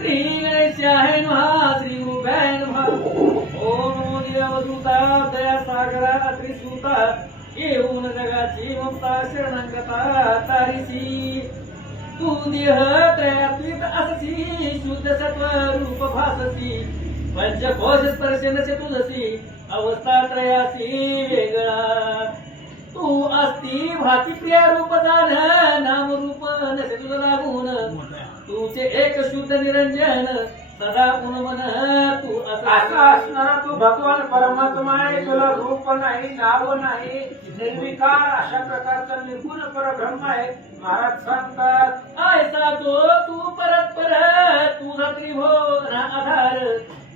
श्री गणेशाय नमः श्री गुरुभ्याय नमः ओम नमो देवदूता दया सागरा त्रिसूता येऊन जगाची मुक्ता शरणांगता तारिसी तू देह त्रयात्विक अससी शुद्ध सत्व रूप भाससी पंचकोश स्पर्शनसे तुझसी अवस्था त्रयासी वेगळा तू अस्ति भाती प्रिया रूप जाण नाम रूप नसे तुझ लागून तुझे एक शुद्ध निरंजन सदा मन तू असा असणारा तू भगवान परमात्मा आहे. तुला रूप नाही, नाव नाही, निर्विकार अशा प्रकारचा निर्गुण परब्रह्म आहे. महाराज सांगतात ऐसा तो तू परत तुझा त्रिभुवन आधार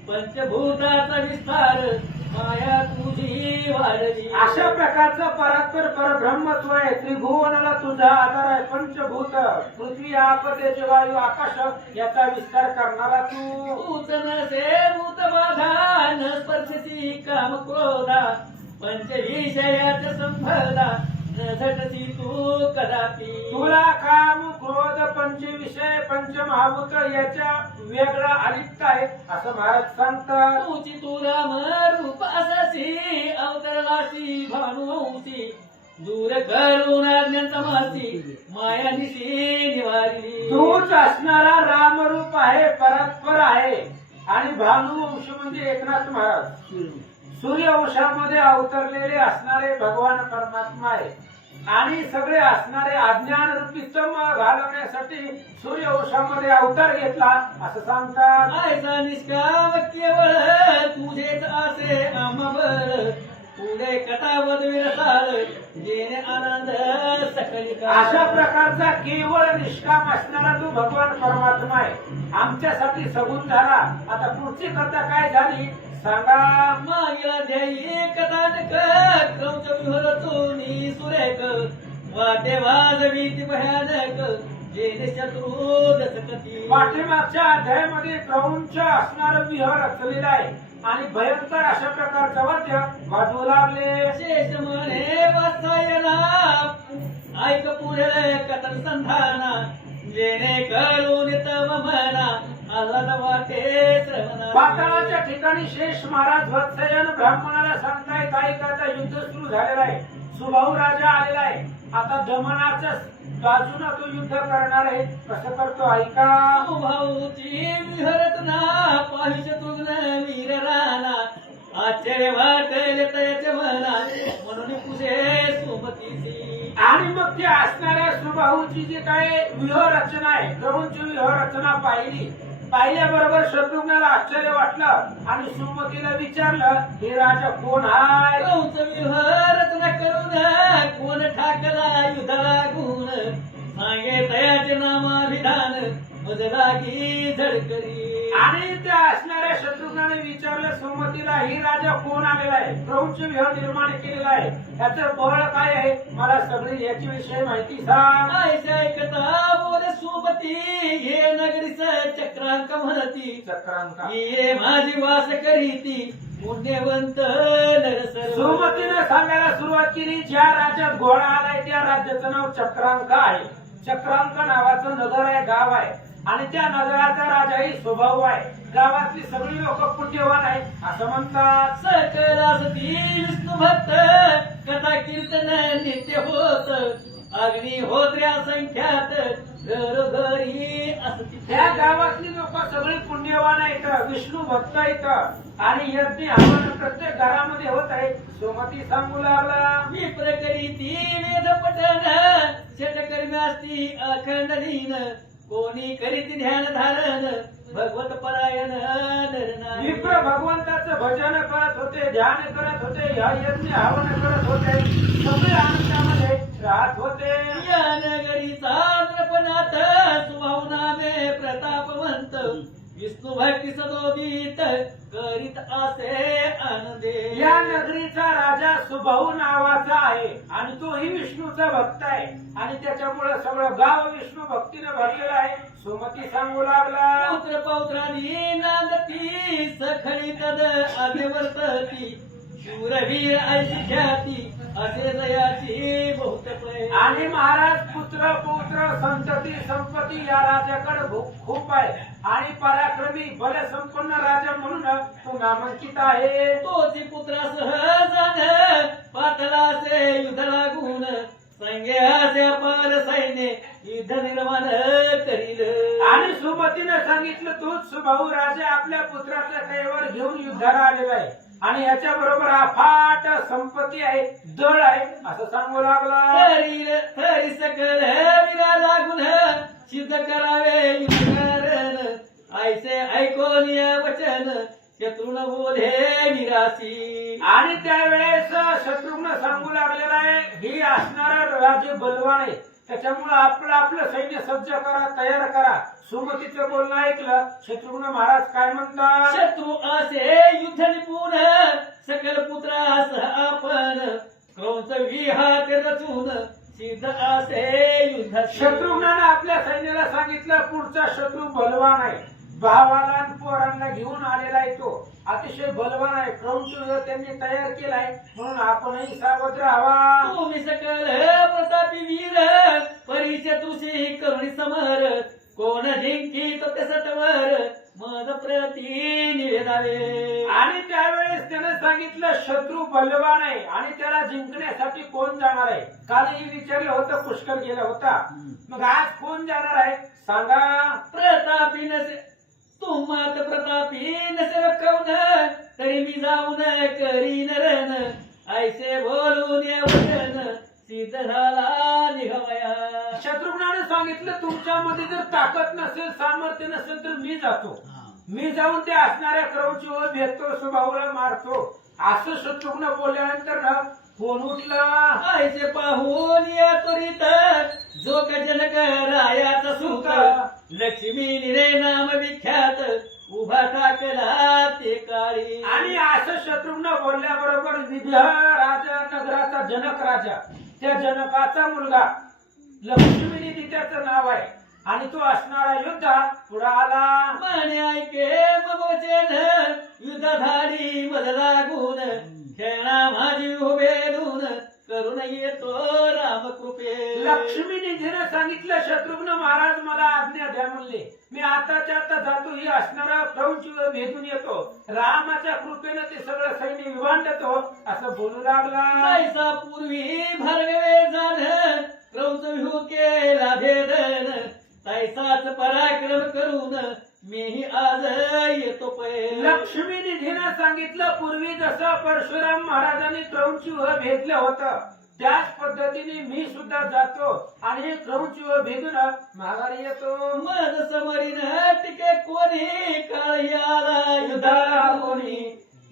पंचभूताचा विस्तार माया तुझी वाढली. अशा प्रकारचा परात्पर परब्रह्मत्व आहे. त्रिभुवनाला तुझा आधार आहे. पंचभूत पृथ्वी आप तेज वायू आकाश याचा विस्तार करणारा तू. तूच नसे भूत बाधा न स्पर्शसी काम क्रोधा पंचविषयाच्या संपदा न झटसी तू कदापि. तुला काम क्रोध पंचविषय पंचमहाभूत याच्या वेगळा अलिप्त आहे असं महाराज सांगतात. तुझी तू राम रूप अससी अवतरलासी भानुवंशी दूर करून अज्ञातमासी माया निशी निवारली. तूच असणारा रामरूप आहे, परस्पर आहे आणि भानुवंश म्हणजे एकनाथ महाराज सूर्यवंशामध्ये अवतरलेले असणारे भगवान परमात्मा आहे आणि सगळे असणारे अज्ञान रूपी स्तंभ घालवण्यासाठी सूर्यवंशामध्ये अवतार घेतला असं सांगतात. ऐसा निष्काम केवळ तुझेच असे आम्हाबळ पुढे कटावत विरसाल जेणे आनंद सकळी काळ. अशा प्रकारचा केवळ निष्काम असणारा तू भगवान परमात्मा आहे. आमच्यासाठी सगुण झाला. आता पुढची कथा काय झाली सांगा. मागेला ध्यायी कथानक क्रौच विहरतोनी सुरेख वाटे वाजवी ती भयानक जेणे शत्रू दसकती. पाठीमागच्या अध्यायामध्ये क्रौंच असणार विहार रचलेला आहे आणि भयंकर अशा प्रकारचा वाद्य वाजवू लागले. शेष म्हणे वात्सायना ऐक पुढे कथन संधाना जेणे करून तम म्हणा आझाद वाटे श्रवणा. पाताळाच्या ठिकाणी शेष महाराज वत्सयन ब्राह्मणाला सांगतायत ऐका आता युद्ध सुरू झालेलं आहे. सुभाऊ राजा आलेला आहे. आता दमनाच्या बाजूने तो युद्ध करणार आहे. कसं करतो ऐका. भाऊची विहरत ना पाहिजे तुझं वीर राणा आश्चर्य वाटेल त्याचे म्हणा म्हणून पुढे सोबतीची. आणि मग ते असणाऱ्या सुबाहूची जी काय व्यूह रचना आहे क्रौंच व्यूह रचना पाहिल्याबरोबर शत्रुघ्नाला आश्चर्य वाटलं आणि सुमतीला विचारलं हे राजा कोण आहे. क्रौंच विहरचना करून कोण ठाकला युद्ध लागून सांगे तयाचे नामाभिधान मजलागी झडकरी. आणि त्या असणाऱ्या शत्रुघ्नाने विचारलं सुमतीला ही राजा कोण आलेला आहे, क्रौंच व्यूह निर्माण केलेला आहे, याचं बळ काय आहे, मला सगळी याची विषय माहिती सांग. ऐशा ऐकता बोले सुमती हे नगरीच चक्रांक म्हणती. चक्रांक ये माझी वास करीती पुण्यवंत नरसर. सुमतीने सांगायला सुरुवात केली ज्या राज्यात घोडा आलाय त्या राज्याचं नाव चक्रांक आहे. चक्रांक नावाचं नगर आहे, गाव आहे आणि त्या नगराचा राजाही स्वभाव आहे. गावातली सगळी लोक पुण्यवान आहे असं म्हणतात. सकल असती विष्णू भक्त कथा कीर्तन नित्य होत अग्निहोत्र्या संख्यात घरोघरी असती. त्या गावातली लोक सगळी पुण्यवान आहेत, विष्णू भक्त आहेत आणि यज्ञ हवन प्रत्येक घरामध्ये होत आहे. सुमती सांगू लागला विप्र करीती वेद पठण षटकर्मी असती अखंड लीन कोणी करीती ध्यान धारण भगवत परायण नरनारी. विप्र भगवंताचं भजन करत होते, ध्यान करत होते, यज्ञ हवन करत होते, सगळे आनंदामध्ये राहत होते. या नगरीचा नृपनाथ सुभाव नामे प्रतापवंत विष्णू भक्ती सदोदित करीत असे आनंदे. या नगरीचा राजा सुभाऊ नावाचा आहे आणि तोही विष्णूचा भक्त आहे आणि त्याच्यामुळे सगळं गाव विष्णू भक्तीने भरलेलं आहे. सुमती सांगू लागला पुत्र पौत्रानी नांदती सखळी तद आदेवर्तती शूरवीर ऐशी ख्याती असे जयाची बहुत पै. आणि महाराज पुत्र पौत्र संतती संपत्ती या राजाकडे खूप आहे आणि पराक्रमी बलसंपन्न राजा म्हणून तो नामांकित आहे. तोची पुत्र सहजान पातळाचे युद्ध लागून संग्याचे अपार सैन्य युद्ध निर्माण करील. आणि सुमतीने सांगितलं तोच सुभाऊ राजा आपल्या पुत्राच्या कैवर घेऊन युद्धाला आलेला आहे आणि याच्या बरोबर अफाट संपत्ती आहे, दळ आहे असं सांगू लागला. तरी सकल विरा लागून सिद्ध करावे युद्धकारण ऐसे ऐकून या वचन शत्रुन बोले निराशी. आणि त्यावेळेस शत्रुघ्न सांगू लागलेला आहे ही असणारा राजे बलवान आहे, त्याच्यामुळे आपलं सैन्य सज्ज करा, तयार करा. सुमतीचं बोलणं ऐकलं शत्रुघ्न महाराज काय म्हणतात. शत्रू असे युद्ध निपुण सकल पुत्रास आपण कंस विहात रचून सिद्ध असे युद्ध. शत्रुघ्नानं आपल्या सैन्याला सांगितलं पुढचा शत्रू बलवान आहे, भावाला आणि पोरांना घेऊन आलेला आहे, तो अतिशय बलवान आहे. क्रौंच त्यांनी तयार केलाय म्हणून आपणही सावध राहावा. तुम्ही सकल प्रतापी वीर परीचे तुझी करुणी समर कोण जिंकी तो ते सतवर मद प्रती निवेदावे. आणि त्यावेळेस त्याने सांगितलं शत्रू बलवान आहे आणि त्याला जिंकण्यासाठी कोण जाणार आहे. कालही विचारलं होतं, पुष्कर गेला होता, मग आज कोण जाणार आहे सांगा. प्रतापी नसे तुम्हात प्रतापी नसे रखवून तरी मी जाऊन करीन रण ऐसे बोलून या वचन सिद्ध झाला निघावया. शत्रुघ्नाने सांगितलं तुमच्यामध्ये जर ताकद नसेल, सामर्थ्य नसेल तर मी जातो, मी जाऊन ते असणाऱ्या क्रौंचीवर भेटतो, सुभाऊला मारतो असं शत्रुघ्न बोलल्यानंतर ना फोन उठला. ऐसे पाहून या त्वरित जो जनक रायाचा सूत लक्ष्मी निरे नाम विख्यात उभा टाकला ते काळी. आणि असं शत्रुघ्न बोलल्याबरोबर विदर्भ राजा नगराचा जनक राजा, त्या जनकाचा मुलगा लक्ष्मी त्याचं नाव आहे आणि तो असणारा योद्धा पुढे आला. म्हणे ऐके मग वचन युद्ध धाडी मज लागून खेळा माझी उभेलून करून येतो राम कृपे. लक्ष्मी निधीने सांगितलं शत्रुघ्न महाराज मला आज्ञा द्या म्हणले, मी आताच्या आता जातो, ही असणारा क्रौंच भेटून येतो, रामाच्या कृपेनं ते सगळं सैन्य विभांडतो असं बोलू लागला. जैसा पूर्वी भरवे झालं क्रौंच विहू केला भेदन तैसाच पराक्रम करून मीही आज येतो पै. लक्ष्मी निधीनं सांगितलं पूर्वी जसं परशुराम महाराजांनी क्रौंच भेदलं होतं त्याच पद्धतीने मी सुद्धा जातो आणि क्रौंच भेदून माघारी येतो. मज समरीन टिके कोणी काळी आला युद्धाला कोणी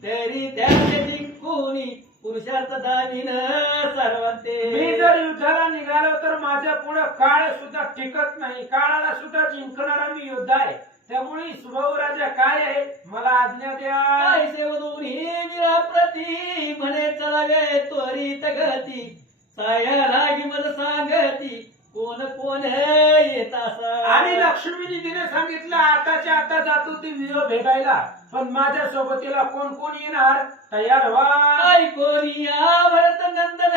तरी त्याचे जिंकूनी पुरुषार्थ दानीन सर्वांते. मी जर युद्धाला निघालो तर माझ्या पुढे काळ सुद्धा टिकत नाही, काळाला सुद्धा जिंकणारा मी योद्धा आहे. त्यामुळे सुभाऊ राजा काय आहे मला आज्ञा द्या. ऐसे दोन्ही वीराप्रती म्हणे चलावे त्वरित गती साया लागी मज सांगती कोण कोण येत असा. आणि लक्ष्मी निधीने सांगितलं आताच्या आता जातो ती वीर भेटायला, पण माझ्या सोबतीला कोण कोण येणार तयार व्हा. ऐकोनिया भरत नंदन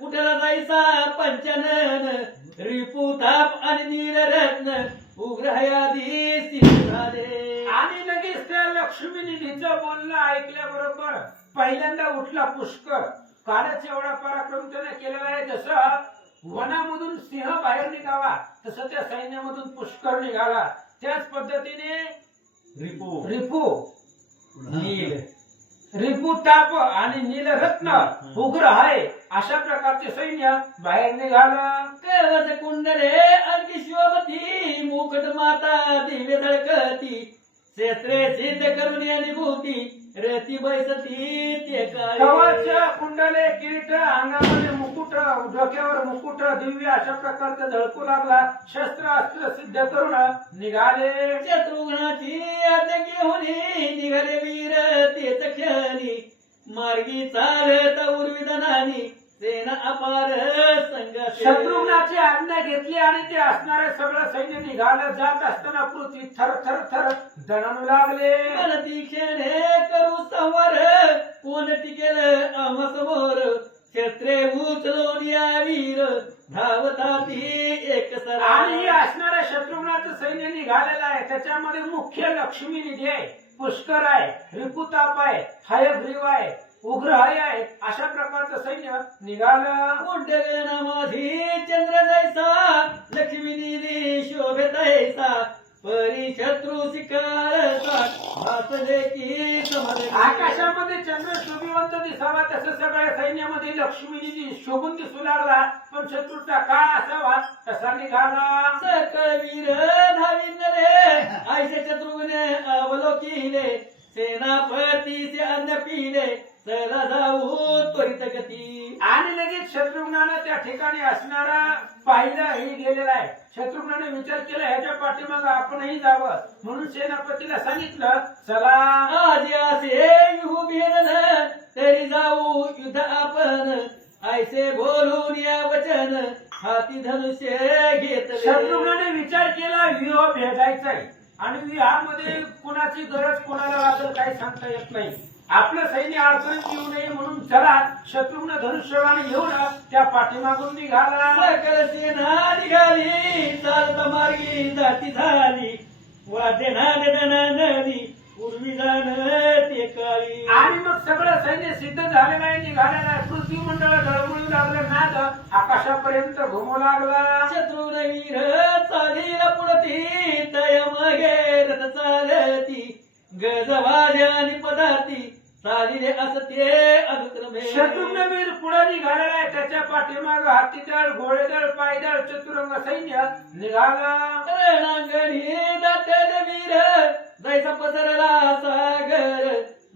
उठला जायचा पंचनन रिपुताप आणि नीलरत्न उग्र हयादी सिद्ध झाले. आणि लगेच त्या लक्ष्मी निधीचं बोलणं ऐकल्याबरोबर पहिल्यांदा उठला पुष्कर. कालच एवढा पराक्रम त्याने केलेला आहे, जसं वनामधून सिंह बाहेर निघावा तसं त्या सैन्यामधून पुष्कर निघाला. त्याच पद्धतीने रिपू नील रिपुताप आणि नीलरत्न उग्र आहे अशा प्रकारचे सैन्य बाहेर निघालं. कवच कुंडले आणखी शोभती मुकुट माता दिव्य धडकती क्षेत्रे सिद्ध करून या निभूती रती बैसती ते कवच काळी. कुंडले किरीट अंगामध्ये मुकुट डोक्यावर मुकुट दिव्य अशा प्रकारचा झळकू लागला. शस्त्र अस्त्र सिद्ध करून निघाले. शत्रुघ्नाची आज्ञा घेऊन निघाले वीर तेच क्षणी मार्गी चालत उर्विदनानी सेना अपार संघर्ष. शत्रुघ्नाची आज्ञा घेतली आणि ते असणारे सगळं सैन्य निघालं. जात असताना पृथ्वी थर थर थर दणाणू लागले. गलती क्षणे करू संवर कोण टिकेल आमसमोर शस्त्रे उचलून या वीर धावताती एक आणि सरा हे असणाऱ्या शत्रुघ्नाचं सैन्य निघालेलं आहे. त्याच्यामध्ये मुख्य लक्ष्मी निधी आहे, पुष्कर आहे, रिपुताप आहे, हयग्रीव आहे, उग्रहाय आहे. अशा प्रकारचं सैन्य निघालं. उड्डगना माझी चंद्र जैसा लक्ष्मी निधी शोभेत ऐसा परी शत्रू शिकारसा भासले की समरे आकाशामध्ये चंद्र शोभिवंत दिसावा तसं सगळ्या सैन्यामध्ये लक्ष्मी निधी शोभून दिसू लागला. पण शत्रूचा का असावा तसा निघाला. सकळ वीर धाविन रे ऐसे शत्रुघ्ने अवलोकिले सेनापतीचे अन्न पिले चला जाऊ त्वरित गती आणि लगेच शत्रुघ्नानं त्या ठिकाणी असणारा पाहिला हे गेलेला आहे. शत्रुघ्नाने विचार केला ह्याच्या पाठीमाग आपणही जावं. म्हणून सेनापतीला सांगितलं चला आज असे युह भेदन तरी जाऊ युद्ध आपण ऐसे बोलून या वचन हाती धनुष्य घेतले शत्रुघ्नाने विचार केला व्यूह भेदायचाय आणि व्यूहामध्ये कुणाची गरज कोणाला लागेल काही सांगता येत नाही. आपलं सैन्य अडचणीत येऊ नये म्हणून चला धनुष्यबाण धनुष्यबाण घेऊन त्या पाठीमागून निघाला. सकल सेना निघाली चालत मार्गी जाती झाली वाद्य नाद नदी पूर्वी जाण ते काळी आणि मग सगळं सैन्य सिद्ध झालेलं आहे, निघालेलं आहे. पृथ्वी मंडळ डळमळू लागलं, नाद आकाशापर्यंत घुमू लागला. शत्रुवीर चालीला पुढती तय मगे रथ चालती गजवाजा आणि पदाती चालिले असते अनुक्रमे शत्रुघ्नवीर पुढे निघालेला आहे. त्याच्या पाठीमाग हातीदळ, घोडेदळ, पायदळ, चतुरंग सैन्य निघाला. रणांगणी दाटेल वीर जैसा पसरला सागर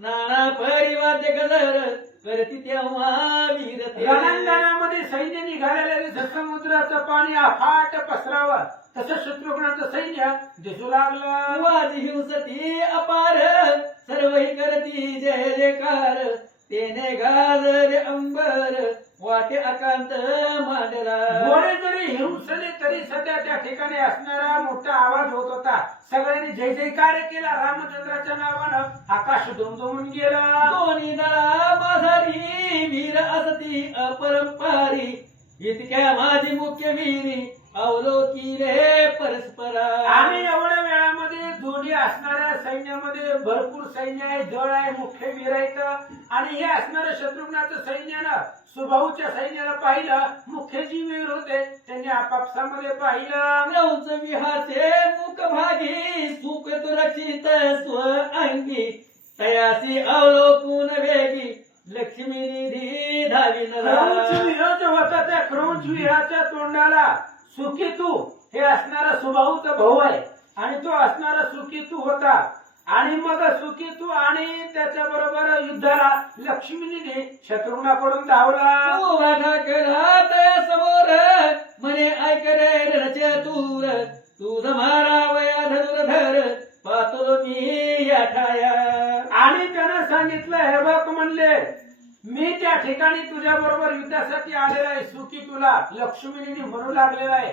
नाना परिवाद्य गजर करती तेव्हा वीर ते रणांगणामध्ये सैन्य निघालेलं जसं समुद्राचं पाणी अफाट पसरावं तसं शत्रुघ्नाचं सैन्य दिसू लागलं. वाजी हिंसती अपार सर्वही करती जय जयकार तेने गाजले अंबर वाटे अकांत मांडला घोडे जरी हिंसले तरी सध्या त्या ठिकाणी असणारा मोठा आवाज होत होता. सगळ्यांनी जय जयकार केला. रामचंद्राच्या नावानं आकाश दुमदुमून गेलं. दोन्ही दळा माझारी वीर असती अपरंपारी इतक्या माझी मुख्य वीरी अवलोकिले परस्परा आणि एवढ्या वेळामध्ये दोन्ही असणाऱ्या सैन्यामध्ये भरपूर सैन्य आहे, जळ आहे, मुख्य वीर आहेत. आणि हे असणाऱ्या शत्रुघ्नाचं सैन्यानं सुभाऊच्या सैन्याला पाहिलं. मुख्य जी वीर होते त्यांनी आपापसामध्ये पाहिलं. ग्रौंच विहाचे मुख भागी सुख रक्षित स्व अंगी तयासी अवलोकून वेगी लक्ष्मी निधी धाविन क्रौंच विह जो होता त्या क्रौंच विहाच्या तोंडाला सुकेतू हे असणारा सुभाऊचा भाऊ आहे आणि तो असणारा सुकेतू होता. आणि मग सुकेतू आणि त्याच्या बरोबर युद्धाला लक्ष्मीने शत्रुघ्नाकडून धावला. उभा ठाकरा तया समोर म्हणे ऐक रे रणचतुर तुझ मारा वया धनुर्धर पातो मी या ठाया आणि त्यानं सांगितलं हे बघ म्हणले मी त्या ठिकाणी तुझ्या बरोबर युद्धासाठी आलेला आहे. सुकी तुला लक्ष्मीने म्हणू लागलेला आहे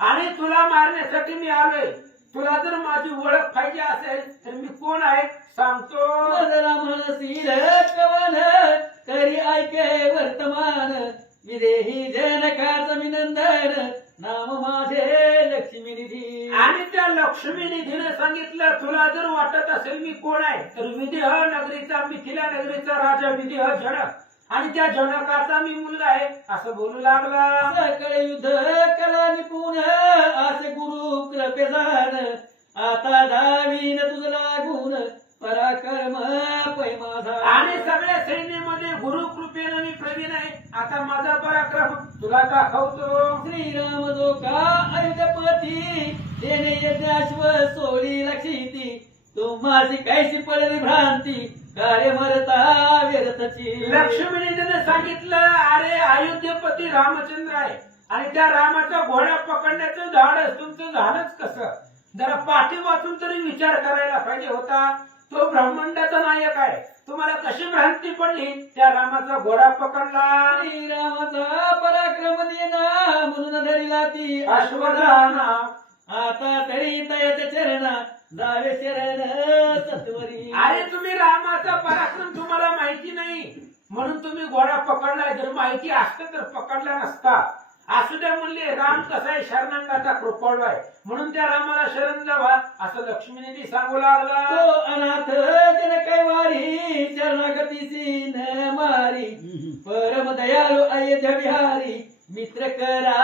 आणि तुला मारण्यासाठी मी आलोय. तुला जर माझी ओळख पाहिजे असेल तर मी कोण आहे सांगतो. जरा म्हणसी कवन करी ऐके वर्तमान विदेही जनकाच विनंदन नाम माझे लक्ष्मी निधी आणि त्या लक्ष्मी निधीने सांगितलं तुला जर वाटत असेल मी कोण आहे तर विदेह नगरीचा मिथिला नगरीचा राजा विदेह जनक आणि त्या जनकाचा मी मुलगा आहे असं बोलू लागला. सकळ युद्ध कला निपुण असे गुरु कृपे जाण आता धावीन तुझ लागून पराक्रम पै माझा आणि सगळ्या सैन्यामध्ये गुरु कृपेने मी प्रवीण आहे. आता माझा पराक्रम तुला दाखवतो. श्रीराम जो का अयोध्यपती तेने यज्ञाश्व सोळी लक्षिती तुम्हाची कैसी पडली भ्रांती कार्य मरता व्यर्थची लक्ष्मीने सांगितलं अरे अयोध्यपती रामचंद्र आहे आणि त्या रामाचा घोडा पकडण्याचं धाडस तुमचं झालंच कसं. जरा पाठी वाचून तरी विचार करायला पाहिजे होता. तो ब्रह्मांडाचा नायक आहे. तुम्हाला कशी भ्रांती पडली त्या रामाचा घोडा पकडला. श्रीरामाचा पराक्रम देना म्हणून धरिला ती अश्वत्थामा आता तरी तयाच्या चरणा जावे शरण सत्वरी अरे तुम्ही रामाचा पराक्रम तुम्हाला माहिती नाही म्हणून तुम्ही घोडा पकडलाय. जर माहिती असतं तर पकडला नसता. असू द्या म्हणले, राम कसा आहे शरणांगाचा कृपाळू आहे, म्हणून त्या रामाला शरण जावा असं लक्ष्मीने सांगू लागला. तो अनाथ जन कैवारी शरणागतीसी न मारी परम दयाळू अयोध्या विहारी मित्र करा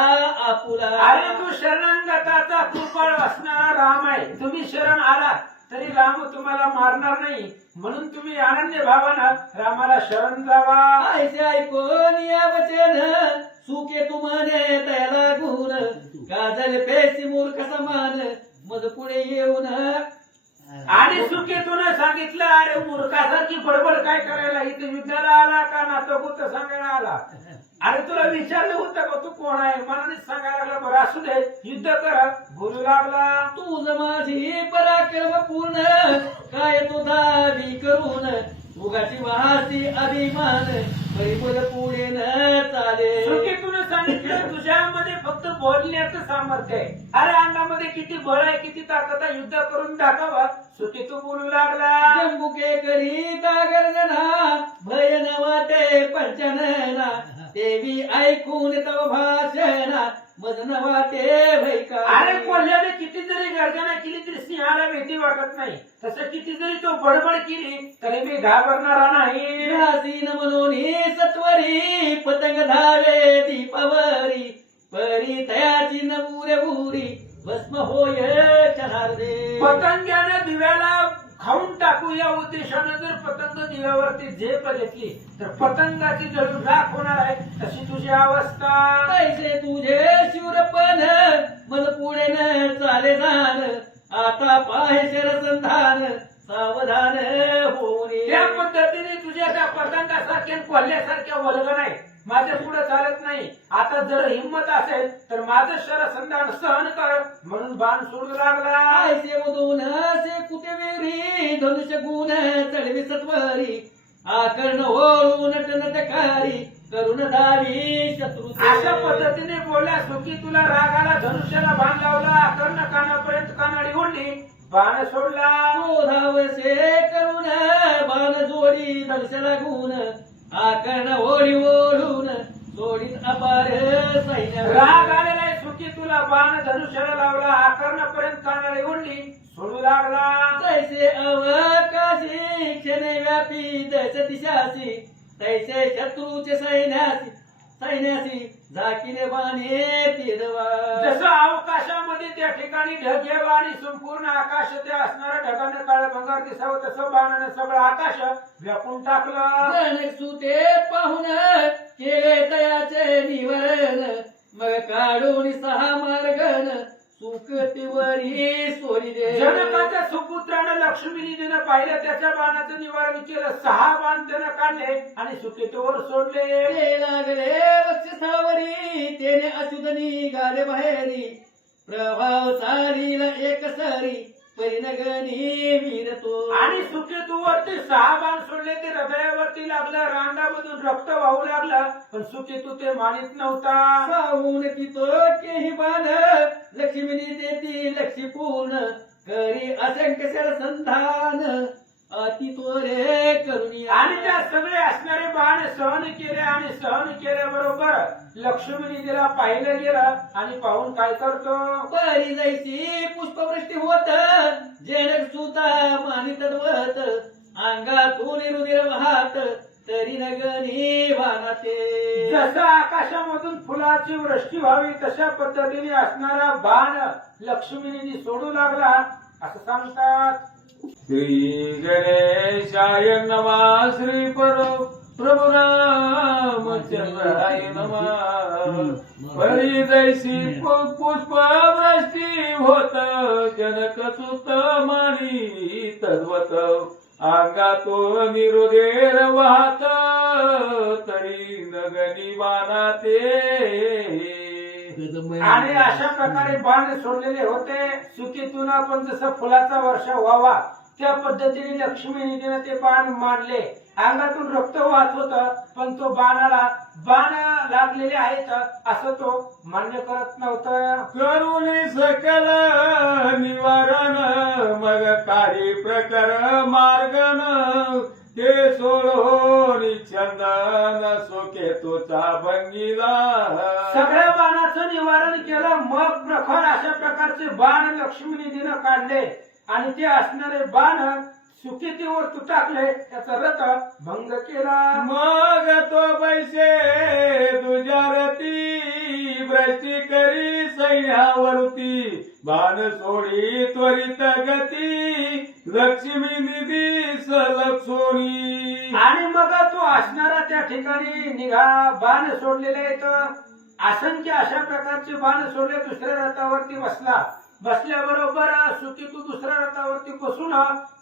आपुला. अरे तू शरणांगताचा कृपाळ असणारा राम आहे. तुम्ही शरण आलात तरी राम तुम्हाला मारणार नाही, म्हणून तुम्ही अनन्य भावानं रामाला शरण जावा. ऐसे ऐकून या वचन सुखे तुम्हाने दयाला गुण काजल पेसी मूर्ख समान मग पुढे येऊन आणि सुकेतून सांगितलं, अरे मूर्खासारखी बडबड काय करायला, इथे युद्धाला आला का नातं होतं सांगायला आला. अरे तुला विचारलं होतं का तू कोण आहे, मनाने सांगायला लागला. बरं असू दे, युद्ध कर. बोलू लागला, तुझ माझी पराक्रम पूर्ण काय तुझा बी करून उगाची वाहती अभिमान परिबल पुढे न चाले. सुकेतून सांगितलं, तुझ्यामध्ये फक्त बोलण्याचं सामर्थ्य आहे. अरे अंगामध्ये किती बळ आहे, किती ताकद आहे, युद्ध करून दाखवा. सुकेतू बोलू लागला, जंबुके करीता गर्जना भय न वाटे पंचनना देवी ऐकून तव भाषणा मज न वाटे भैका. अरे कोल्ह्याने किती जरी गर्जना केली तरी सिंहाला भीती वाटत नाही. तसं किती जरी तो बडबड केली तरी मी घाबरणारा नाही. रासीन म्हणून सत्वरी पतंग धावे दीपावरी परी तयाची नबुरे बुरी भस्म होय चनार्दे. पतंगाने दिव्याला खाऊन टाकू या उद्देशानं जर पतंग दिव्यावरती झेप घेतली तर पतंगाची जळून राख होणार आहे. तशी तुझी अवस्था. कैसे तुझे शिवरपण मन पुढे न चाले जाण आता पाहे शरसंधान सावधान होऊन ये. त्या पद्धतीने तुझ्या त्या पतंगासारख्या कोल्ह्यासारख्या वल्गन आहे, माझ्या पुढे चालत नाही. आता जर हिंमत असेल तर माझं शरसंधान सहन कर, म्हणून बाण सोडू लागला. ऐसे मधून से कुते वेरी धनुष्य गुण चढवी सत्वरी आकर्ण ओळून नटनटकारी करुण धावी शत्रू. अशा पद्धतीने बोलला. सुखी तुला राग आला, धनुष्याला बाण लावला, कर्ण कानापर्यंत कानाडी ओढली, बाण सोडला. क्रोधावसे करुण बाण जोडी धनुष्याला गुण आकर्ण ओढी ओढून जोडीत अपार सैन्य. राग आलेला आहे सुखी तुला, बाण धनुष्याला लावला, आकर्णापर्यंत कानाडी ओढली, सोडू लागला. तैसे अवकाशी क्षण व्यापी दश दिशासी तैसे शत्रूचे सैन्यासी झाकीने बाणे तिडवा. जसं अवकाशामध्ये त्या ठिकाणी ढग यावा आणि संपूर्ण आकाश ते असणाऱ्या ढगाने काळ्या भंगार दिसावं, तसं बाणाने सगळं आकाश व्यापून टाकलं. जनक सुते पाहून केले तयाचे निवरण मग काढून सहा मार्गन सुकतीवरी सोडी दे. जनकाच्या सुपुत्रानं लक्ष्मीने ज्यानं पाहिलं त्याच्या बाणाचं निवारण केलं. 6 बाण त्यानं काढले आणि सुकेतोवर सोडले. ते लागले वक्षस्थावरी तेने अच्युतनी गाले बाहेरी प्रभाव सारीला एक सारी परिणगणी वीरतो. आणि सुकेतूवरती 6 बाण सोडले. ते हृदयावरती लागलं, रांगामधून रक्त वाहू लागलं, पण सुकेतू ते मानित नव्हता. साहून तितो केही बाण लक्ष्मीनी देती लक्ष्मी पूर्ण करी असंख्य सरसंधान अति तोरे करुणी. आणि त्या सगळे असणारे बाण सहन केले आणि सहन केल्याबरोबर लक्ष्मीने तिला पाहिलं गेलं आणि पाहून काय करतो. परी जैसी पुष्पवृष्टी होत जनक सुता मानित वत अंगातून रुधिर वाहत तरी नगनी वाहते. जसं आकाशामधून फुलाची वृष्टी व्हावी तशा पद्धतीने असणारा बाण लक्ष्मीने सोडू लागला असं सांगतात. श्री गणेशाय नमः. श्री प्रभु रामचंद्राय नमः. परी जैसी पुष्पवृष्टी होत जनक सुत मानी तद्वत अंगातून रुधिर वाहत तरी नगनी बाणाते. आणि अशा प्रकारे बाण सोडलेले होते. सुकेतून आपण जसं फुलाचा वर्षा व्हावा त्या पद्धतीने लक्ष्मीने तिने ते बाण मारले. अंगातून रक्त वाहत होत, पण तो बाण लागलेले आहेत असं तो मान्य करत नव्हतं. करुणी सकल निवारण मग काही प्रकार मार्गन ते सोडून चंदन सुखे तुझा भंगीला सगळ्या बाणाचं निवारण केलं. मग प्रखर अशा प्रकारचे बाण लक्ष्मीनिधीनं काढले आणि ते असणारे बाण सुकेतीवर तुटाकले. त्याचा रथ भंग केला. मग तो पैसे तुझ्या रती भ्रष्टी करी सैन्यावरती बाण सोडी त्वरित गती लक्ष्मी निधी सलक्षोणी. आणि मग तो असणारा त्या ठिकाणी निघा. बाण सोडलेले आहेत. असंख्य अशा प्रकारचे बाण सोडले. दुसऱ्या रथावरती बसला. बसल्याबरोबर सुकी तू दुसऱ्या रथावरती बसून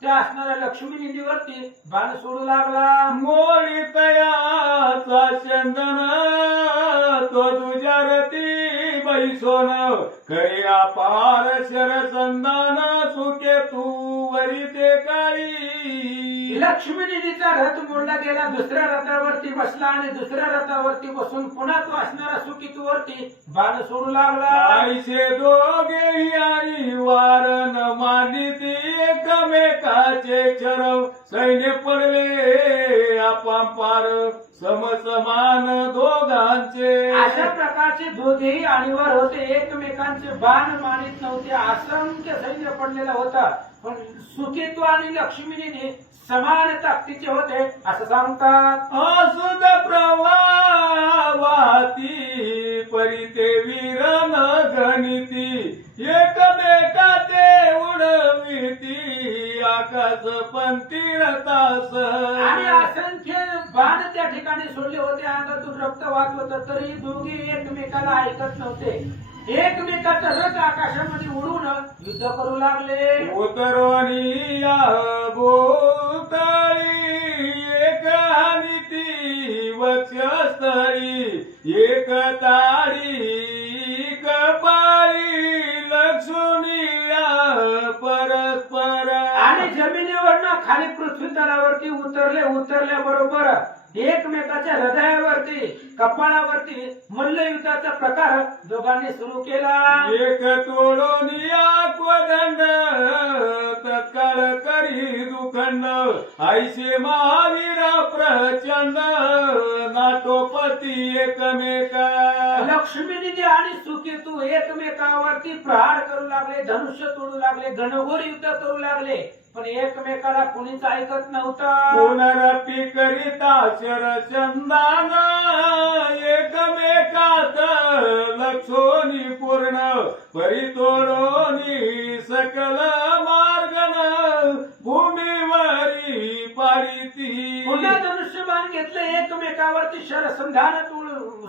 त्या असणाऱ्या लक्ष्मी निधीवरती बाण सोडू लागला. मोडी तयाचा चंदन तो तुझ्या रती बैसोन खरी अपार शरसंधान सुखे तू वरी ते काळी. लक्ष्मी निधीचा रथ मोडला गेला. दुसऱ्या रथावरती बसला आणि दुसऱ्या रथावरती बसून पुन्हा तो असणारा सुकितूवरती बाण सोडू लागला. आईशे दोघेही आणि वार न मानिती एकमेकाचे चरव सैन्य पडले अपांपार समसमान दोघांचे. अशा प्रकारचे दोघेही आणीवर होते. एकमेकांचे बाण मानित नव्हते. असंख्य सैन्य पडलेलं होतं. पण सुकेतू आणि लक्ष्मीने समान ताकदीचे होते असं सांगतात. असुद प्रवाह वाहती परिते वीर न गणिती एकमेकाचे उडविती आकाश पंथी रतास. आणि असंख्य बाण त्या ठिकाणी सोडले होते. अंगातून रक्त वाहत होतं तरी दोघे एकमेकाला ऐकत नव्हते. एकमेकाचा रथ आकाशामध्ये उडून युद्ध करू लागले. उतरोनी या भोवताळी एक नीती वक्षस्थळी एक ताळी कपाळी लक्ष्मी परस्पर. आणि जमिनीवरनं खाली पृथ्वी तलावरती उतरल्याबरोबर एकमेकाच्या हृदयावरती कपाळावरती मल्लयुद्धाचा प्रकार दोघांनी सुरू केला. एक तोडून कोदंड तत्काळ करी दुखंड ऐसे महावीर प्रचंड नाटोपती एकमेका. लक्ष्मीनिधी आणि सुकेतू एकमेकावरती प्रहार करू लागले. धनुष्य तोडू लागले. घनघोर युद्ध करू लागले. पण एकमेकाला कुणीच ऐकत नव्हतं. पुनरपी करिता शरचंदान एकमेकात लक्षोनी पूर्ण परितोडोनी सकल मार्गन भूमीवरी पाडिती. पुन्हा धनुष्यबाण घेतले. एकमेकावरती शरसंधान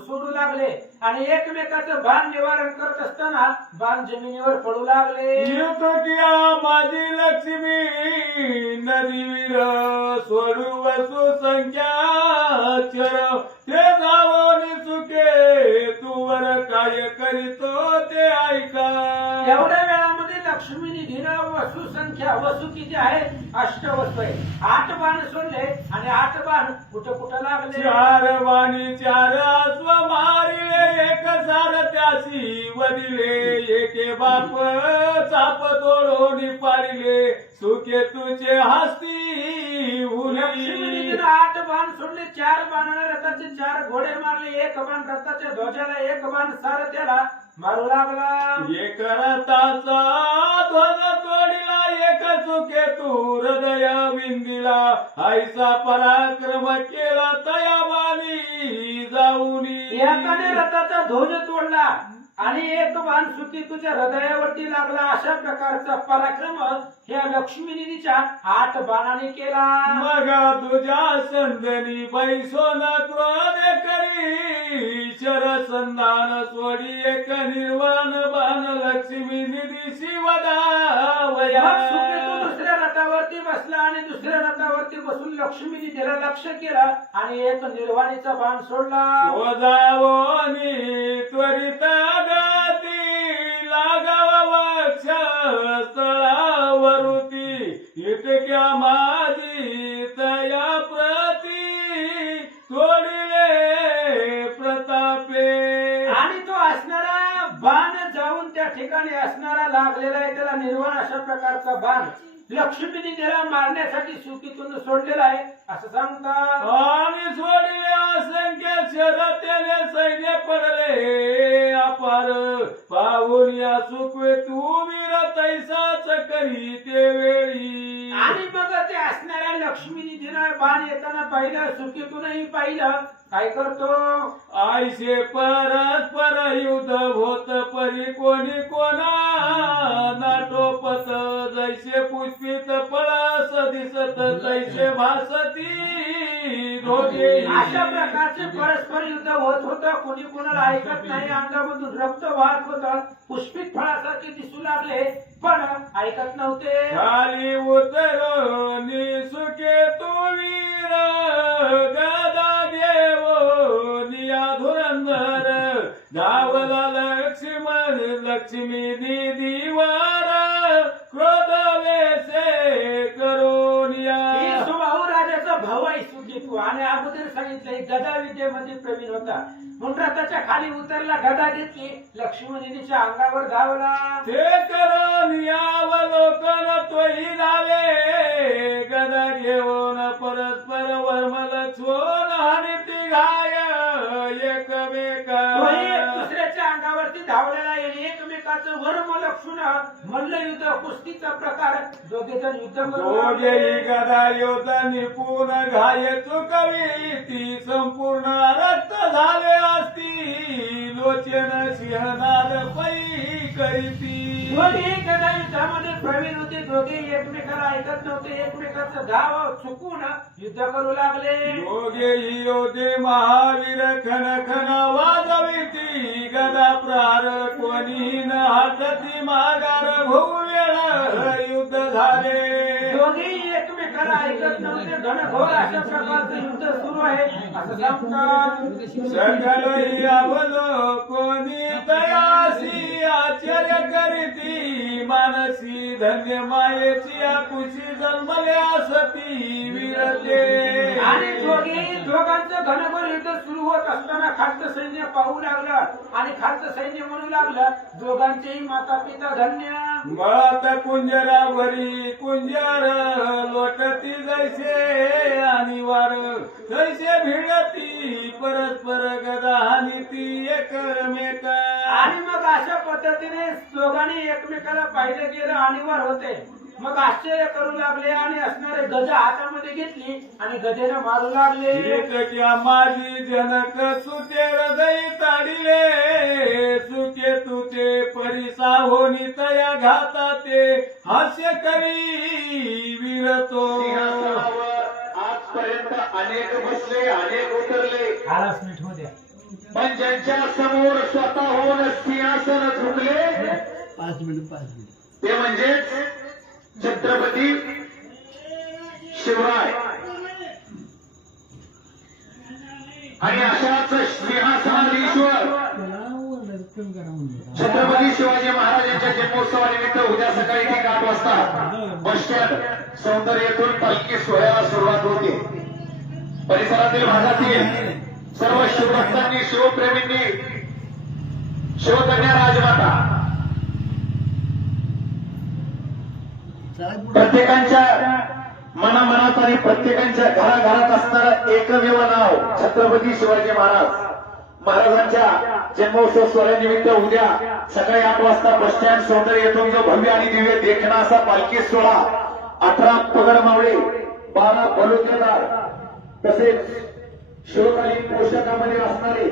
सोडू लागले आणि एकमेकाचं बाण निवारण करत असताना बाण जमिनीवर पडू लागले. युतकिया माझी लक्ष्मी नदीवीर सोडू वसू संख्या चर ते जावोनी सुखे तूवर काय करीतो ते ऐका. एवढ्या वेळामध्ये लक्ष्मी निधीनं वसू संख्या वसू किती आहे? अष्टवसू आहे. 8 बाण सोडले आणि 8 बाण कुठं कुठं लागले. चार वाणी चार अश्व मारिले एक सार त्यासी वदिले एके बाप चाप तोडून पाडिले सुखे तुझे हस्ती हुली. लक्ष्मीनिधीनं 8 बाण सोडले. 4 बाणाला रथाचे 4 घोडे मारले. 1 बाण रथाच्या ध्वजाला, 1 बाण सारथ्याला मारू लागला. एक रथाचा ध्वज तोडिला एक चुके तू हृदय विंदिला ऐसा पराक्रम केला तया बाणी जाऊनी. एकाने रथाचा ध्वज तोडला आणि 1 बाण सुकी तुझ्या हृदयावरती लागला. अशा प्रकारचा पराक्रम ह्या लक्ष्मीनिधीच्या 8 बाणाने केला. मग तुझ्या संदनी बैसोन क्रोध करी शरसंधान सोडी एक निर्वाण बाण लक्ष्मी निधी शिवदावया. मग सुकेतू दुसऱ्या रथावरती बसला आणि दुसऱ्या रथावरती बसून लक्ष्मीनिधीला लक्ष केलं आणि एक निर्वाणीचा बाण सोडला. ओ जावोनी त्वरित गती लागावा वक्ष स्थळावरुती इतक्या माझी तया प्रती तोडिले प्रतापे. आणि तो असणारा बाण जाऊन त्या ठिकाणी असणारा लागलेला आहे त्याला निर्वाण अशा प्रकारचा बाण लक्ष्मीने त्याला मारण्यासाठी सुकीतून सोडलेला आहे असं सांगतात. आम्ही सोडिले असंख्य शरतेने सैन्य पडले अपार पाहून या सुखवे तू वीर तैसाच करी ते वेळी. आणि मग ते असणाऱ्या लक्ष्मीने तिला बाण येताना पाहिलं सुकीतूनही पाहिलं काय करतो आयशे परस्पर युद्ध होत परी कोणी कोणा नाटोपत जैसे पुष्पित पळस दिसत तैसे भासती दोघे. अशा प्रकारचे परस्पर युद्ध होत होतं कोणी कोणाला ऐकत नाही अंगामधून रक्त वाहत होतं पुष्पित फळासारखे दिसू लागले पण ऐकत नव्हते. खाली उतरणी सुखे तू वीर गदा देव निया धुरंधर धावला लक्ष्मण लक्ष्मी दिवार क्रोध वेसे करोनिया. ही सुबाहू राजाचा भाऊ आहे सुकेतू आणि अगोदर सांगितलंय गदा विद्येमध्ये प्रवीण होता म्हणून रथाच्या खाली उतरला गदा घेतली लक्ष्मणीच्या अंगावर धावला. ते करोनियावलोकन तोही झाले गदा घेऊन परस्पर वर्मल छोन आणि ती घाय एकमेका. तोही एक दुसऱ्याच्या अंगावरती धावलेला येणे एकमेकाचं वर्म लक्षण मल्ल युद्ध कुस्तीचा प्रकार दोघे जण युद्ध करू लागले. दोघेही गदा योद्ध निपुण घाय चुकवी ती संपूर्ण रक्त झाले असती लोचन सिंहनाद पै करीती. दोघेही गदा युद्धामध्ये प्रवीण होते दोघे एकमेकाला ऐकत नव्हते एकमेकाचं धाव चुकून युद्ध करू लागले. दोघेही योद्धे महावीर खन खन वाजविती गदा प्रहार कोणी न हातती माघार होऊ वेळ युद्ध झाले. दोघेही एकमेकाला ऐकत नव्हते घनघोर अशा प्रकारचं युद्ध सुरू आहे असं सांगतात. सकल यावलो कोणी तयासी आश्चर्य करीती मानसी धन्य मायेची आकुशी जन्मल्या सती वीरते. आणि दोघांचं घनघोर युद्ध सुरू होत असताना खालचं सैन्य पाहू लागलं आणि खालचं सैन्य म्हणू लागलं दोघांचेही माता पिता धन्य. मात कुंजरावरी कुंजर लोटती जैसे आणि वार तैसे भिडती परस्पर गदा आणि ती एकमेका. आणि मग अशा पद्धतीने दोघांनी एकमेकाला पाहिलं गेलं आणि वर होते मग आश्चर्य करू लागले आणि असणारे गदा हातामध्ये घेतली आणि गदेनं मारू लागले. एकट्या माझी जनक सुते हृदय ताडिले सुके तुते परिसा होनी तया घाता ते हास्य करी वीरतो. आजपर्यंत अनेक बसले अनेक उतरले हालाच नीट होत्या पण ज्यांच्या समोर स्वतःहून सिंहासन झुकले 5 मिनिट ते म्हणजेच छत्रपती शिवराय. आणि अशाच सिंहासनाधीश्वर छत्रपती शिवाजी महाराजांच्या जन्मोत्सवानिमित्त उद्या सकाळी ठीक 8 वाजता बस स्टँड सौंदर्यातून पालखी सोहळ्याला सुरुवात होते. परिसरातील भागातील सर्व शिवभक्तांनी शिवप्रेमींनी शिवकन्या राजमाता प्रत्येकांच्या मनामनात आणि प्रत्येकांच्या घराघरात असणारं एकमेव नाव छत्रपती शिवाजी महाराजांच्या जन्मोत्सव सोहळ्यानिमित्त उद्या सकाळी 8 वाजता बस स्टँड सौंदर्य येथून जो भव्य आणि दिव्य देखणा असा पालखी सोहळा 18 पगड मावळे 12 बलुतेदार तसेच शिवकालीन पोशाखामध्ये असणारे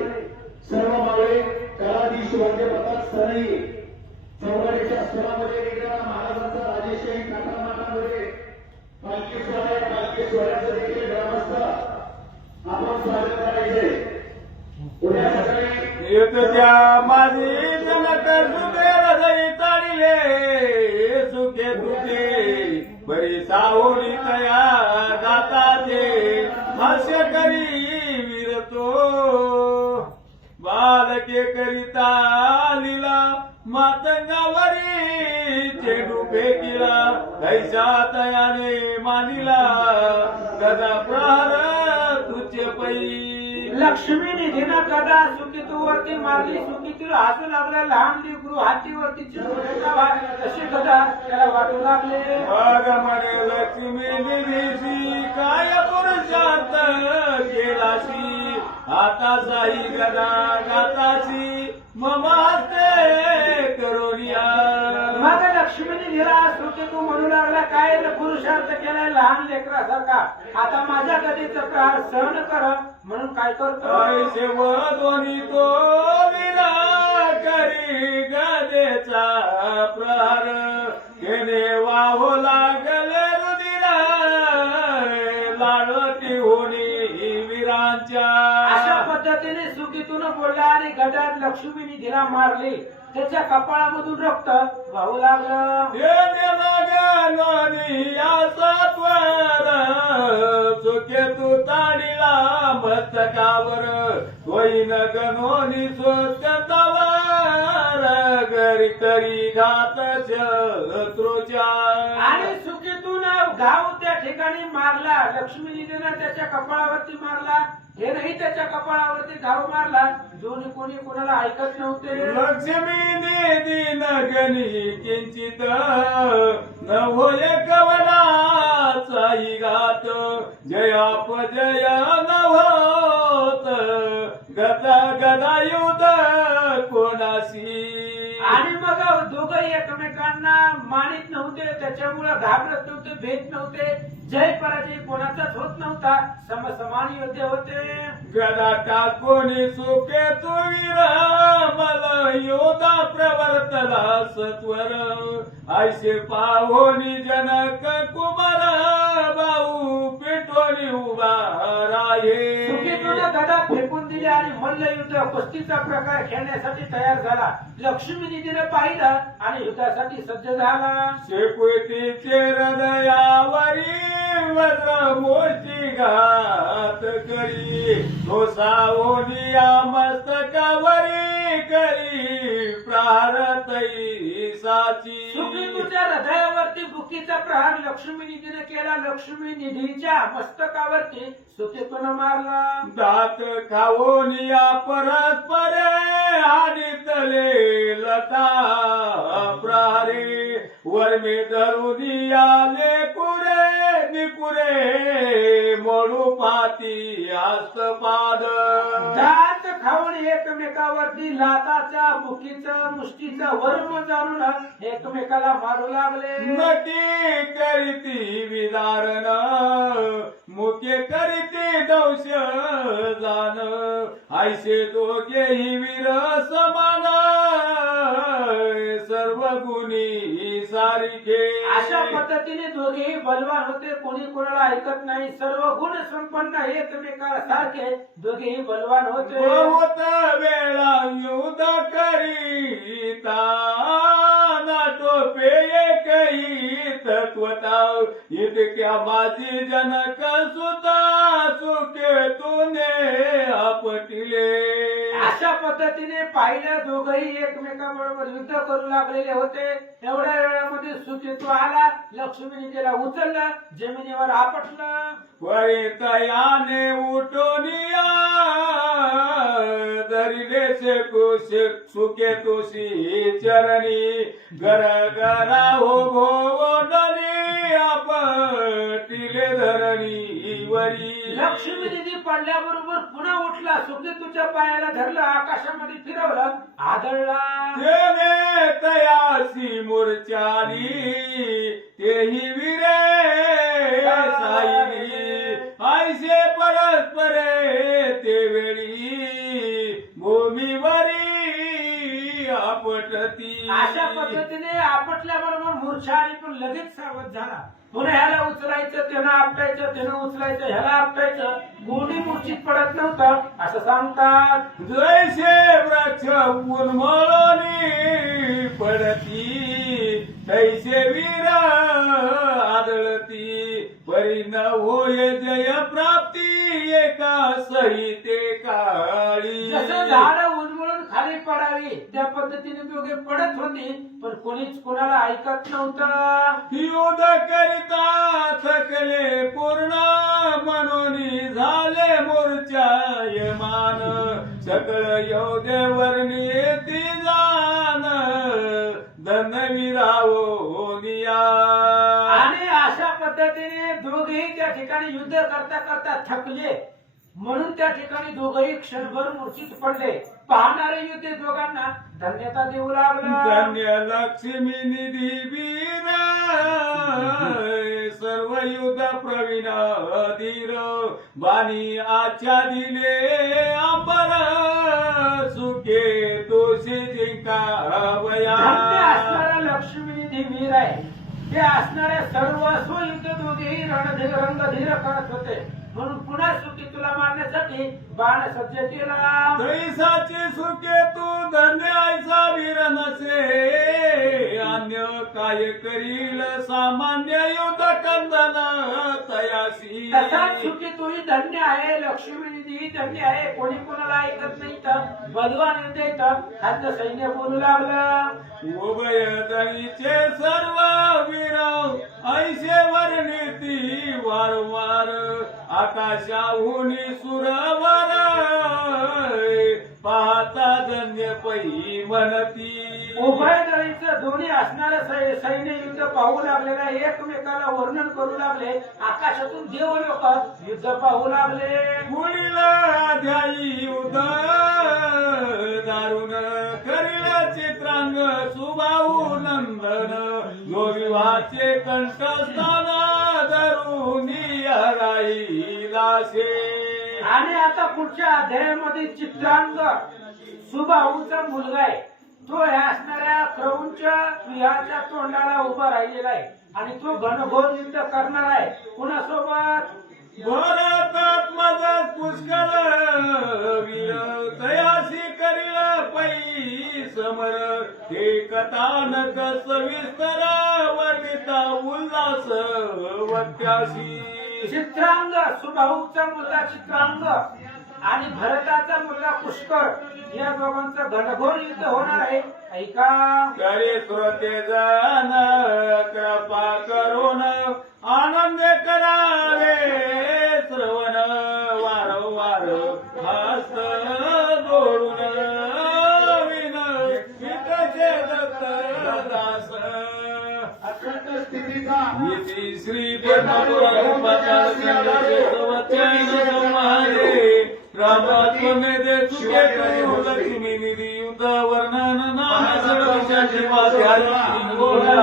सर्व मावळे कलाधीश वंदे प्रताप सनई चौघाडीच्या स्वरामध्ये वेगवेगळ्या महाराजांचा राजेशाही थाटामाटामध्ये पालखी सोहळ्याचं देखील ग्रामस्थ आपण स्वागत करायचे. उद्या सकाळी एकट्या माझी जनक सुते हृदय ताडिले सुखे तुते परिसा होनी तया गाता ते हास्य करी वीरतो. बालके करिता लिला मातंगावरी चेंडू फेकिला कैसा तयाने मानिला गदा प्रहार तुझे पै. लक्ष्मी निधीनं गदा सुकितूवरती मारली, सुकितूला हसू लागला. लहान लेकरू हातीवरती चिरमुंडा तशी गदा त्याला वाटू लागले. अग म्हणे लक्ष्मी निधीशी काय पुरुषार्थ केलाशी, आता साई गदा गाताशी मम हस्ते करोनिया. मग लक्ष्मी निधीला सुकितू म्हणू लागला, काय पुरुषार्थ केलाय लहान लेकरासारखा, आता माझ्या गदीचा प्रहार सहन कर. म्हणून काय करतो, ऐसे व दोन्ही तो विना करी गदेचा प्रहार, केने वाहो लागले रुधिरा लाडती होणी वीरांच्या. अशा पद्धतीने सुकितून बोलला आणि गदात लक्ष्मी निधीला मारली. त्याच्या कपाळामधून रक्त वाहू लागलं. सुकेतू ताडीला मस्तकावर, होईन गणोनी स्वतंतावर, घरी करी घात शत्रूच्या. आणि सुकितून घाव त्या ठिकाणी मारला. लक्ष्मी निधीनं त्याच्या कपाळावरती मारला, हे नाही त्याच्या कपाळावरती घाव मारला. दोन्ही कोणी कोणाला ऐकत नव्हते. लक्ष्मी निधी न गणी किंचित, न होय कवनाचाही घात, जयापजय न होत गदा गदा युद्ध कोणाशी. आणि मग दोघंही एकमेकांना मानित नव्हते, त्याच्यामुळे घाबरत नव्हते, भेट नव्हते. जय पराजय कोणाचाच होत नव्हता, समसमान योद्धे होते. गदा टाकोनी सुके तू वीर मला योधा प्रवर्तला सत्वर, ऐसे पाहोनी जनक कुमार भाऊ पेटोनी उभा राहे. सुकितूनं गदा फेकून दिली आणि मल्ल युद्ध कुस्तीचा प्रकार खेळण्यासाठी तयार झाला. लक्ष्मी निधीने पाहिलं आणि युद्धासाठी सज्ज झाला. शेपुतीचे हृदयावरी वज्र मोठी घात करी, सावोनिया मस्तकावरी करी प्रारतई साची. सुकितूच्या हृदयावरती बुकीचा प्रहार लक्ष्मी निधीने केला. लक्ष्मी निधीच्या मस्तकावरती सुकितूनं मारला. दात खाओनिया परस्पर हाडितले लता प्रारे, वर्मे धरुनी आले कुरे निकुरे मोडू पाती हस्तपाद. दात खाऊन एकमेकावरती लाताचा बुकीचा मुष्टीचा वर्म जाणून एकमेकाला मारू लागले. नकी करीती विदारण, मुके करीती दंश जाण, ऐसे दोघेही वीर समान, सर्व गुणी सारिखे. अशा पद्धतीने दोघेही बलवान होते, कोणी कोणाला ऐकत नाही. सर्व गुण संपन्न एकमेकासारखे दोघेही बलवान होते. बहुत वेळा युद्ध करीता नाटोपे एकही तत्वता, इतक्या माझी जनक सुता सुखे तुने आपटिले. अशा पद्धतीने पाहिलं दोघंही एकमेकाबरोबर युद्ध करू लागलेले होते. एवढ्या वेळामध्ये सुकितू आला, लक्ष्मी निधीला उचलला, जमिनीवर आपटलं. परितयाने उठोनिया धरिले सुके तुशी चरणी, गर गरा हो गोवडनी आपटिले धरणी वरी. लक्ष्मी निधी पडल्याबरोबर पुन्हा उठला, सुकितूच्या पायाला धरलं, आकाशामध्ये फिरवलं, आदळला. देवे तयासी मूर्छाली तेही विरे साई, ऐसे परस्परे ते वेळी भूमीवरी आपटती. अशा पद्धतीने आपटल्याबरोबर मूर्छा आली, पण लगेच सावध झाला. पुन्हा ह्याला उचलायचं, त्यानं आपटायचं, त्यानं उचलायचं, ह्याला आपटायचं. कोणी मूर्छित पडत नव्हतं असं सांगतात. जैसे वृक्ष उन्मळून पडती, तैसे वीर आदळती, परी न होय जय प्राप्ती एका सहिते काळी. जसं झाडं उन्मळून खाली पडावी त्या पद्धतीने दोघे पडत होते, पण कोणीच कोणाला ऐकत नव्हतं. युद्ध करिता थकले पूर्ण म्हणून झाले मोर्चा यमा, योदेवर्णी ती जाण धनवीरावोनिया. आणि अशा पद्धतीने दोघेही त्या ठिकाणी युद्ध करता करता थकले म्हणून त्या ठिकाणी दोघेही क्षणभर मूर्छित पडले. पाहणारे युद्ध दोघांना धन्यता देऊ लागला. धन्य लक्ष्मी निधी वीर सर्व युद्ध प्रवीण धीर बाणी आच्या दिले अंबर सुखे तोषे जिंकावया. धन्य असणारा लक्ष्मी वीर आहे. ते असणारे सर्व स्वयुद्ध दोघेही रणधीर रंगधीर करत होते म्हणून पुन्हा सुखी तुला मारण्यासाठी बाण सज्ज केला. तैसाचे सुखे तू धन्य ऐसा वीर नसे अन्य काय करील सामान्य युद्ध कंदन तयासी. तसाच सुखी तोही धन्य आहे. लक्ष्मी धन्य आहे. कोणी कोणाला ऐकत नाही तर बलवान युद्ध येतं. खाद्य सैन्य बोलू लागलं. उभय दळीचे सर्व वीर ऐसे वर्णिती वारंवार आकाशाहून सुरवर पाहता धन्य पै म्हणती. उभय दळीचं दोन्ही असणारं सैन्य युद्ध पाहू लागलेलं आहे. एकमेकाला वर्णन करू लागले. आकाशातून देव लोक युद्ध पाहू लागले. पुढील अध्यायी युद्ध दारुण करील चित्रांग सुभाऊ नंदन यो विवाचे कंठस्थान धरुणी राईलासे. आणि आता पुढच्या अध्यायामध्ये चित्रांग सुबाहूचा मुलगा आहे. तो ह्या असणाऱ्या क्रौंच्या विहाच्या तोंडाला उभा राहिलेला आहे आणि तो घनघोर युद्ध करणार आहे. कुणासोबत? भरतात मदत पुष्कळ वीर तयासी करील पै समर हे कथानक सविस्तर वर्णिता उल्हास वत्यासी. चित्रांग सुबाहूचा मुलगा चित्रांग आणि भरताचा मुलगा पुष्कर या दोघांचं घनघोर युद्ध होणार आहे. ऐका. करे श्रोते जन कृपा करून आनंद करावे श्रवण वारंवार हस्त जोडून विनवितचे दत्त दास. अखंड स्थितीचा इति श्री पद्मपुराण रामात्मने दे तुके करू लक्ष्मी निधी युद्ध वर्णन नाम सर्वशाची वाद्याची गोडा.